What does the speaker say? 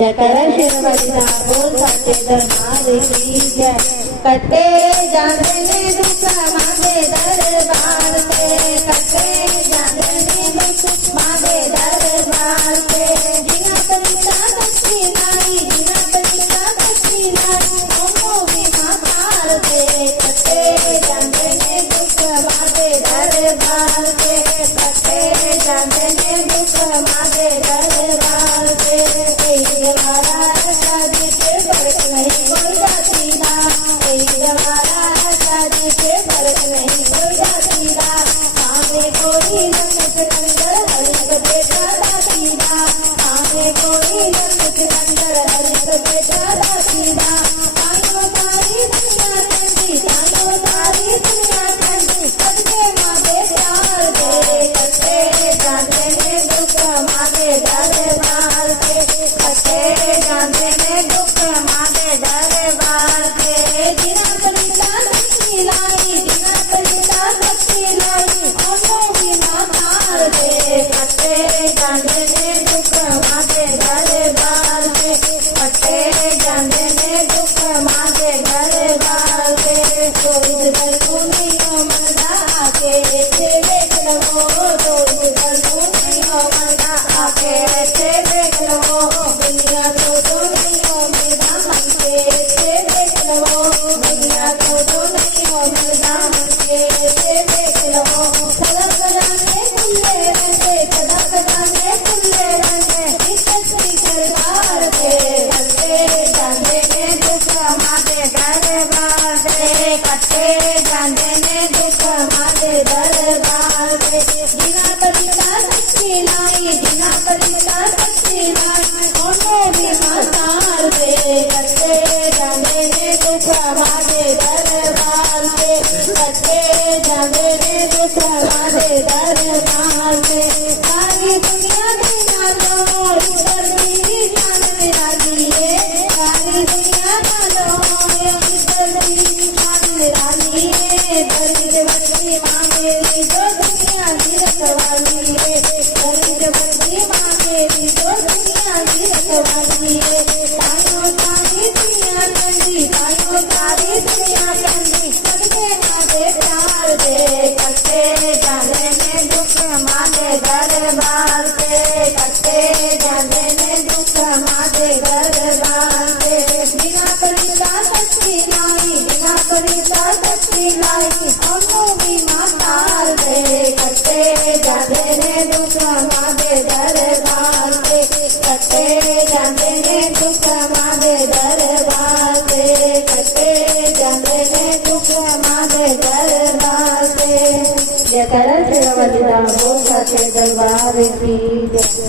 जय कर शिवलिदा बोल सच्चे दरबार की जय। कटे जाते ने दुख मांगे दरबार से, कटे जाते ने दुख मांगे दरबार से। जिना परिता कच्ची नाई, जिना परिता कच्ची नाई, ओमो विमा पार से। कटे जाते ने दुख मांगे दरबार से, कटे जाते ने दुख मांगे दरबार से। हमारा शादी से फर्क नहीं कोई जाती ना, हमारा शादी से फर्क नहीं कोई जाती ना। आगे कोई नमक अंदर हरिक बेटा दाती ना, आगे कोई नमक अंदर हरिक बेटा दाती ना। तायो सारी दुनिया चंदी, तायो सारी दुनिया चंदी, सबके मांगे प्यार दे। कटे जाते ने दुख मांगे दरबार से, कटे जाते ने दुख मांगे दरबार से। जिना परिता कच्ची लाई, जिना परिता कच्ची लाई, ओनो बिना पार दे। कटे जाते ने दुख मांगे दरबार से, कटे जाते ने दुख मांगे दरबार से। कोई दर्दू नहीं हो मरदा आके ऐसे देख लो, कोई दर्दू नहीं हो मरदा आके ऐसे देख लो। दुनिया तो नहीं हो मेरा मन के ऐसे देख लो, दुनिया तो नहीं हो मेरा मन के ऐसे देख लो। सदक जाने खुले रंगे, सदक जाने खुले रंगे, इज्जत की सरकार पे। कटे जाते ने दुख मांगे दरबार से, कटे जाते ने दुख मांगे दरबार से। जिना परिता कच्ची लाई, जिना परिता कच्ची लाई, ओनो भी मातार दे। कटे जाते ने दुख मांगे दरबार से, कटे जाते ने दुख मांगे दरबार से। सारी दुनिया दुनिया लो, ईश्वर की जान निराली है। सारी दुनिया लो, ईश्वर की जान निराली है। दरिद्र बच्ची मांगेली जो दुनिया की रखवाली है, दरिद्र बच्ची मांगेली जो दुनिया की रखवाली है। तायो सारी दुनिया चंदी, तायो सारी दुनिया चंदी, सबके मांगे प्यार दे। कटे जाते ने दुख मांगे दरबार से, कटे जाते ने दुख मांगे दरबार से। बिना परिता कच्ची लाई, बिना परिता कच्ची लाई, ओनो भी मातार दे। कटे जाते ने दुख मांगे दरबार से, कटे जाते ने दुख मांगे दरबार से, कटे जाते ने दुख मांगे दरबार से। जय कर शिवलिदा बोल सच्चे दरबार की जय।